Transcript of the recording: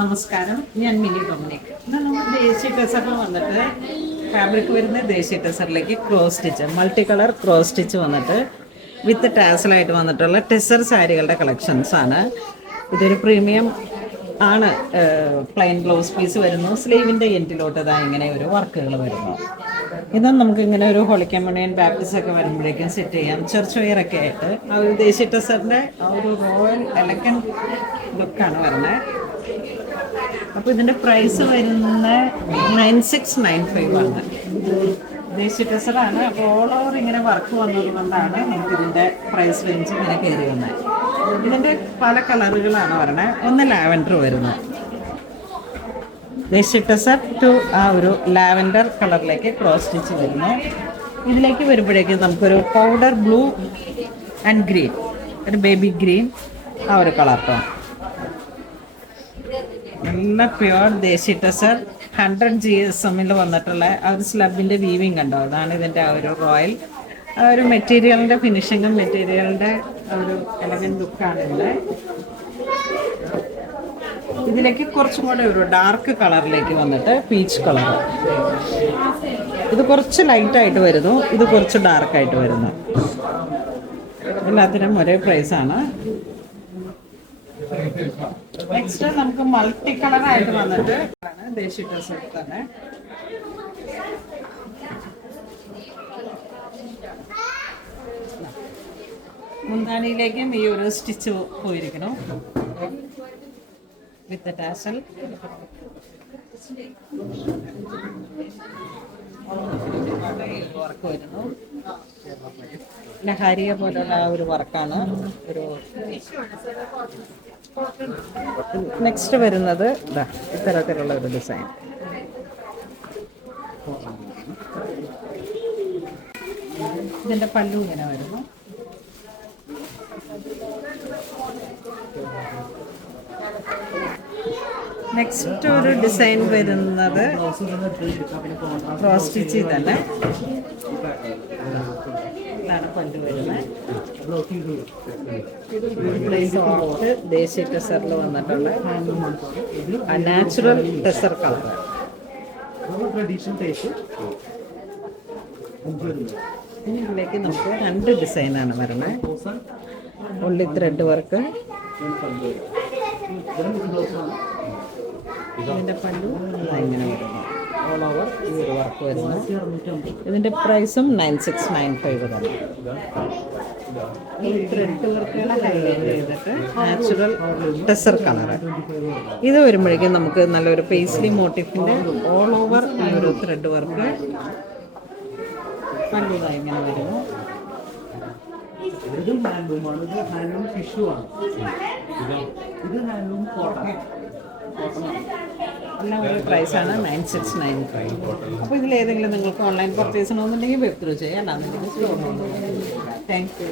നമസ്കാരം, ഞാൻ mini Dominic. എന്നാൽ നമ്മൾ ദേശീയ ടെസറിൽ വന്നിട്ട് ഫാബ്രിക് വരുന്ന ദേശീയ ടെസറിലേക്ക് cross stitch, multi colour cross stitch വന്നിട്ട് വിത്ത് ടാസലായിട്ട് വന്നിട്ടുള്ള ടെസർ സാരികളുടെ കളക്ഷൻസ് ആണ്. ഇതൊരു പ്രീമിയം ആണ്. പ്ലെയിൻ ബ്ലൗസ് പീസ് വരുന്നു. സ്ലീവിൻ്റെ എൻഡിലോട്ട് ഇതാ ഇങ്ങനെ ഒരു വർക്കുകൾ വരുന്നു. ഇതും നമുക്ക് ഇങ്ങനെ ഒരു ഹോളിക്കമണിയൻ ബാപ്റ്റിസ് ഒക്കെ വരുമ്പോഴേക്കും സെറ്റ് ചെയ്യാം. ചർച്ച് വെയർ ഒക്കെ ആയിട്ട് ആ ഒരു ദേശീയ ടെസറിൻ്റെ ആ ഒരു റോയൽ എലഗൻ ലുക്കാണ് വരുന്നത്. അപ്പോൾ ഇതിൻ്റെ പ്രൈസ് വരുന്ന 9695 ആണ്. ദേശീയ ടെസറാണ്. അപ്പോൾ ഓൾ ഓവർ ഇങ്ങനെ വർക്ക് വന്നതുകൊണ്ടാണ് നമുക്കിതിൻ്റെ പ്രൈസ് റേഞ്ച് ഇങ്ങനെ കയറി വന്നത്. ഇതിൻ്റെ പല കളറുകളാണ് വരണത്. ഒന്ന് ലാവൻഡർ വരുന്നു. ദേശീയ ടെസർ ടു ആ ഒരു ലാവൻഡർ കളറിലേക്ക് ക്രോസ് സ്റ്റിച്ച് വരുന്നു. ഇതിലേക്ക് വരുമ്പോഴേക്കും നമുക്കൊരു പൗഡർ ബ്ലൂ ആൻഡ് ഗ്രീൻ, ഒരു ബേബി ഗ്രീൻ ആ ഒരു കളർ ടോൺ. നല്ല പ്യുവർ ദേശി ടെസർ 100 GSM വന്നിട്ടുള്ള ആ ഒരു സ്ലബിൻ്റെ വീവിങ് കണ്ടോ. അതാണ് ഇതിൻ്റെ ആ ഒരു റോയൽ ആ ഒരു മെറ്റീരിയലിൻ്റെ ഫിനിഷിങ്ങും മെറ്റീരിയലിൻ്റെ ആ ഒരു എലഗൻ ലുക്കാണ് ഇവിടെ. ഇതിലേക്ക് കുറച്ചും കൂടെ ഒരു ഡാർക്ക് കളറിലേക്ക് വന്നിട്ട് പീച്ച് കളർ. ഇത് കുറച്ച് ലൈറ്റായിട്ട് വരുന്നു, ഇത് കുറച്ച് ഡാർക്കായിട്ട് വരുന്നു. എല്ലാത്തിനും ഒരേ പ്രൈസാണ്. നെക്സ്റ്റ് നമുക്ക് മൾട്ടി കളറായിട്ട് വന്നിട്ട് ദേശീയ ടെസർ തന്നെ. മുന്താണിയിലേക്കും ഈ ഒരു സ്റ്റിച്ച് പോയിരിക്കണം വിത്ത് ടാസൽ. വർക്ക് വരുന്നു. ലഹാരിയ പോലുള്ള ആ ഒരു വർക്കാണ്. ഒരു നെക്സ്റ്റ് വരുന്നത് ഇത്തരത്തിലുള്ള ഒരു ഡിസൈൻ. ഇതിൻ്റെ പല്ലു ഇങ്ങനെ വരുന്നു. നെക്സ്റ്റ് ഒരു ഡിസൈൻ വരുന്നത് ക്രോസ് സ്റ്റിച്ചിൽ തന്നെ. ഇതാണ് പല്ലു വരുന്നത്. സോഫ്റ്റ് ദേശീയ ടെസറിൽ വന്നിട്ടുള്ള നാച്ചുറൽ ടെസർ കളർ. ഇതിലേക്ക് നമുക്ക് 2 ഡിസൈനാണ് വരുന്നത്. ഉള്ളി ത്രെഡ് വർക്ക്. ഇതിൻ്റെ പല്ലു ഇങ്ങനെ വരുന്നു. ഓൾ ഓവർ ഈ ഒരു വർക്ക് വരുന്നു. ഇതിൻ്റെ പ്രൈസും 9695 തന്നെ. ഈ ത്രെഡ് വർക്കുകൾ ഹൈലൈറ്റ് ചെയ്തിട്ട് നാച്ചുറൽ ടെസർ കളർ. ഇത് വരുമ്പോഴേക്കും നമുക്ക് നല്ലൊരു പേസ്ലി മോട്ടീഫിൻ്റെ ഓൾ ഓവർ ഈ ഒരു ത്രെഡ് വർക്ക് പല്ലുതായി ഇങ്ങനെ വരുന്നു. ഇത് ഹാൻഡ്ലൂമാണ്. ഇത് ഹാൻഡ്ലൂം ടിഷ്യൂ ആണ്. ഇത് ഹാൻഡ്ലൂം കോട്ടൺ. എല്ലാം ഒരു പ്രൈസാണ് 9695. അപ്പോൾ ഇതിലേതെങ്കിലും നിങ്ങൾക്ക് ഓൺലൈൻ പർച്ചേസ് ചെയ്യണമെന്നുണ്ടെങ്കിൽ വെബ് ത്രൂ ചെയ്യാം. അല്ലാന്നുണ്ടെങ്കിൽ സ്റ്റോറിൽ. Thank you.